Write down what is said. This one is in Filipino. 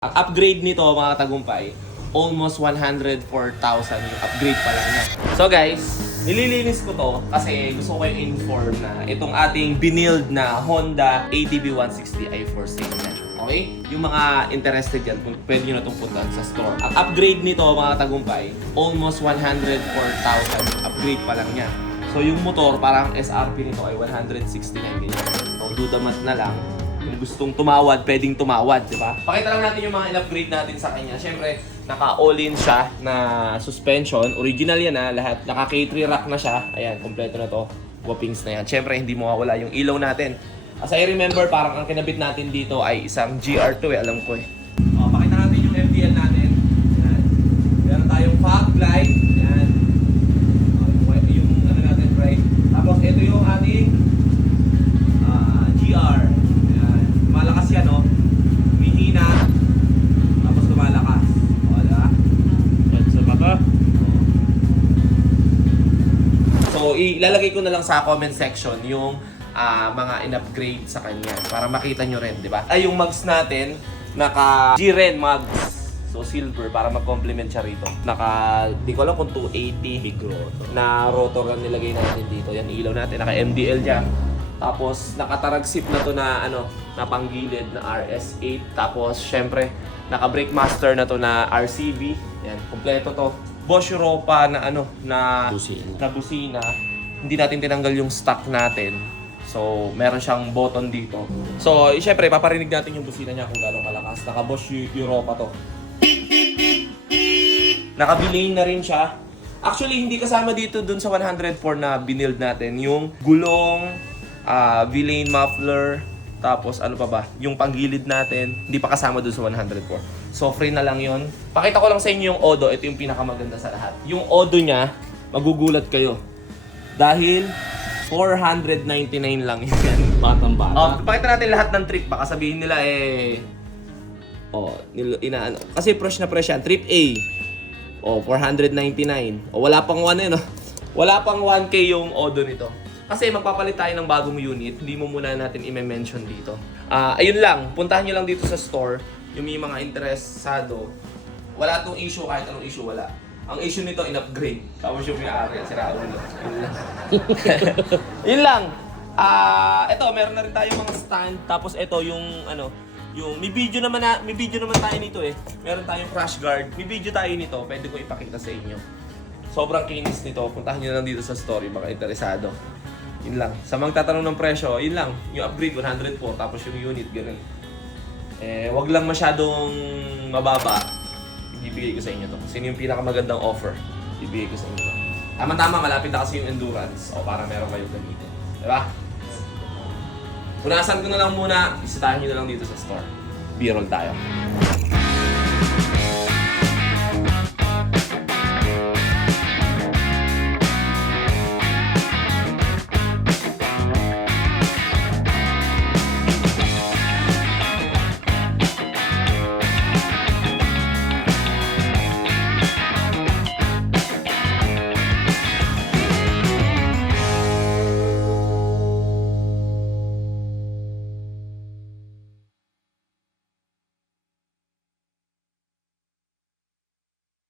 Ang upgrade nito mga tagumpay, almost 104,000 yung upgrade pa lang niya. So guys, nililinis ko to kasi gusto ko yung inform na itong ating binild na Honda ADV 160 ay for sale na. Okay? Yung mga interested yan, pwede nyo na itong puntahan sa store. Ang upgrade nito mga tagumpay, almost 104,000 yung upgrade pa lang niya. So yung motor, parang SRP nito ay 169 ganyan. So dudamat na lang. Kung gustong tumawad, pwedeng tumawad, di ba? Pakita lang natin yung mga in-upgrade natin sa kanya. Siyempre, naka-all-in siya na suspension. Original yan ha, lahat. Naka-K3 rack na siya. Ayan, kompleto na to. Whoppings na yan. Siyempre, hindi mawawala yung ilaw natin. As I remember, parang ang kinabit natin dito ay isang GR2 alam ko eh. O, pakita natin yung MDL natin. Ayan. Meron tayong fog light. Ayan. O, yung ano natin, right? Tapos, ito yung ating GR. Malakas yan, no? Mihina. Tapos lumalakas. O, diba? So, baka. So, ilalagay ko na lang sa comment section yung mga in-upgrade sa kanya para makita nyo rin, di ba? Ay, yung mugs natin, naka G-Ren mugs. So, silver para mag-complement siya rito. Naka, di ko alam kung 280 big rotor. Na rotor lang nilagay natin dito. Yan, ilaw natin. Naka MDL dyan. Tapos nakataragsip na to na na panggilid na RS8. Tapos syempre naka-brake master na to na RCV. Yan, kompleto to. Bosch Europa na na busina. Hindi natin tinanggal yung stock natin. So, meron siyang button dito. So, syempre paparinig natin yung busina niya kung gaano kalakas. Naka-Bosch Europa to. Naka-Belane na rin siya. Actually, hindi kasama dito dun sa 104 na binild natin yung gulong, Belane muffler, tapos ano pa ba? Yung panggilid natin, hindi pa kasama dun sa 104. So free na lang yon. Pakita ko lang sa inyo yung Odo, ito yung pinakamaganda sa lahat. Yung Odo niya, magugulat kayo. Dahil 499 lang yan. Batang-bata. Pakita natin lahat ng trip, baka sabihin nila inaano. Kasi fresh na fresh yan. Trip A, 499. Wala pang 1 no? Wala pang 1K yung Odo nito. Kasi magpapalit tayo ng bagong unit, hindi mo muna natin i-mention dito. Ayun lang, puntahan nyo lang dito sa store, yung may mga interesado. Wala tong issue, kahit anong issue, wala. Ang issue nito, in-upgrade. Tapos yung may-ari, sira ulo. Yun lang. Yun lang. Ito, meron na rin tayong mga stand. Tapos ito, yung yung may video naman tayo nito eh. Meron tayong crash guard. May video tayo nito, pwede ko ipakita sa inyo. Sobrang kinis nito. Puntahan nyo lang dito sa story, baka interesado. Yun lang. Sa mga tatanong ng presyo, yun lang. Yung upgrade, 104. Tapos yung unit, ganun. Wag lang masyadong mababa. Ibibigay ko sa inyo to. Sino yung pinakamagandang offer? Ibibigay ko sa inyo to. Tama-tama, malapit na kasi yung endurance. O para meron kayong gamitin. Diba? Punasan ko na lang muna. Isitahin nyo na lang dito sa store. B-roll tayo.